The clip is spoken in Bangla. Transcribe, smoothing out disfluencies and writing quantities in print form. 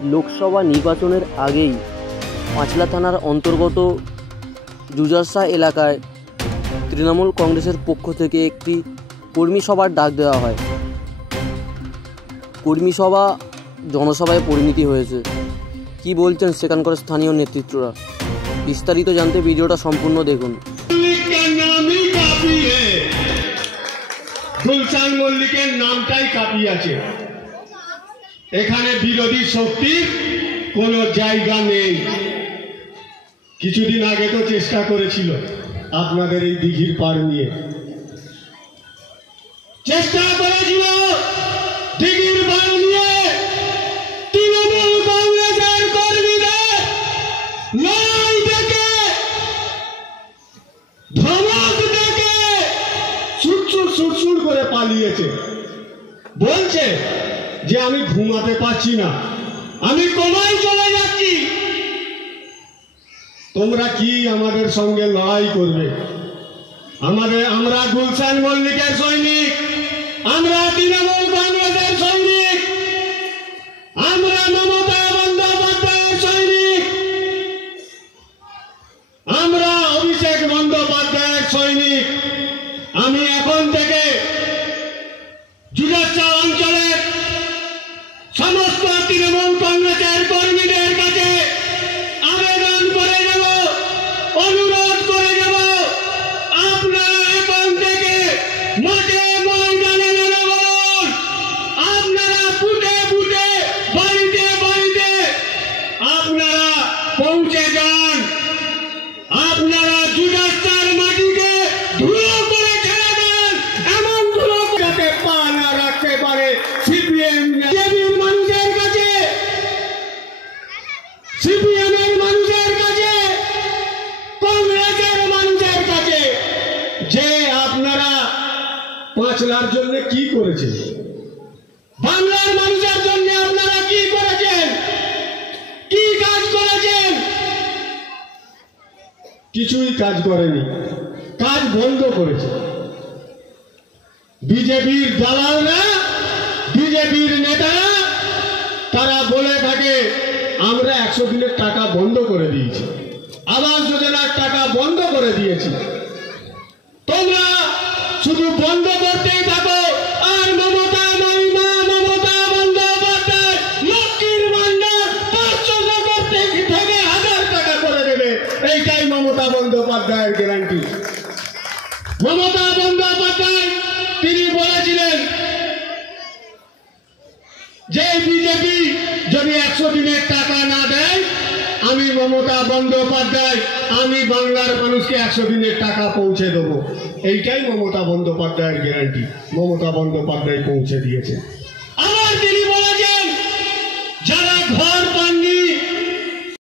লোকসভা নির্বাচনের আগেই পাঁচলা থানার অন্তর্গত জুজারশা এলাকায় তৃণমূল কংগ্রেসের পক্ষ থেকে একটি কর্মী সভার ডাক দেওয়া হয়। কর্মী সভা জনসভায় পরিণত হয়েছে। কি বলছেন সেখানকার স্থানীয় নেতৃত্বরা, বিস্তারিত জানতে ভিডিওটা সম্পূর্ণ দেখুন। গুলশান মল্লিকের নামটাই কাপি আছে, এখানে বিরোধী শক্তির কোনো জায়গা নেই। কিছুদিন আগে তো চেষ্টা করেছিল আপনাদের এই দিঘির পার নিয়ে, চেষ্টা করেছিল দিঘির পার নিয়ে তৃণমূল কংগ্রেসের কর্মীদের লড়াই দেখে ধমক দেখে সুরসুর করে পালিয়েছে। বলছে যে আমি ঘুমাতে পারছি না, আমি কোমায় চলে যাচ্ছি। তোমরা কি আমাদের সঙ্গে লড়াই করবে? আমরা গুলশান মল্লিকের সৈনিক, আমরা তৃণমূল কংগ্রেসের সৈনিক, আমরা মমতা বন্দ্যোপাধ্যায়ের সৈনিক, আমরা অভিষেক বন্দ্যোপাধ্যায়ের সৈনিক। আমি এখন থেকে জুজারশা অঞ্চলের সমস্ত তৃণমূল কংগ্রেসের কর্মীদের কাছে আবেদন করে যাব, অনুরোধ করে যাব, আপনারা এখন থেকে মাঠে ময়দানে নেমে, আপনারা ফুটে ফুটে বাড়িতে বাড়িতে আপনারা পৌঁছে যান। আপনারা জুজারশার মাটিকে ধুলো করে ছেড়ে দেন, এমন ধুলো যাতে পা না রাখতে পারে সিপিএম মানুষের কাছে, সিপিএমের মানুষের কাছে, কংগ্রেসের মানুষের কাছে, যে আপনারা পাঁচলার জন্য কি করেছেন, বাংলার মানুষের জন্য আপনারা কি করেছেন, কি কাজ করেছেন? কিছুই কাজ করেনি, কাজ বন্ধ করেছে। বিজেপির দালালরা, বিজেপির নেতারা তারা বলে থাকে আমরা 100 দিনের টাকা বন্ধ করে দিয়েছি, আবাস যোজনার টাকা বন্ধ করে দিয়েছি। তোমরা শুধু বন্ধ করতেই থাকো, আর মমতা বন্দ্যোপাধ্যায় লক্ষ্মীর ভান্ডার 500 করতে থেকে 1000 টাকা করে দেবে। এইটাই মমতা বন্দ্যোপাধ্যায়ের গ্যারান্টি। মমতা বন্দ্যোপাধ্যায় তিনি বলেছিলেন যে বিজেপি যদি 100 দিনের টাকা না দেয়, আমি মমতা বন্দ্যোপাধ্যায় আমি বাংলার মানুষকে 100 দিনের টাকা পৌঁছে দেবো। এইটাই মমতা বন্দ্যোপাধ্যায়ের গ্যারান্টি। মমতা বন্দ্যোপাধ্যায় পৌঁছে দিয়েছে।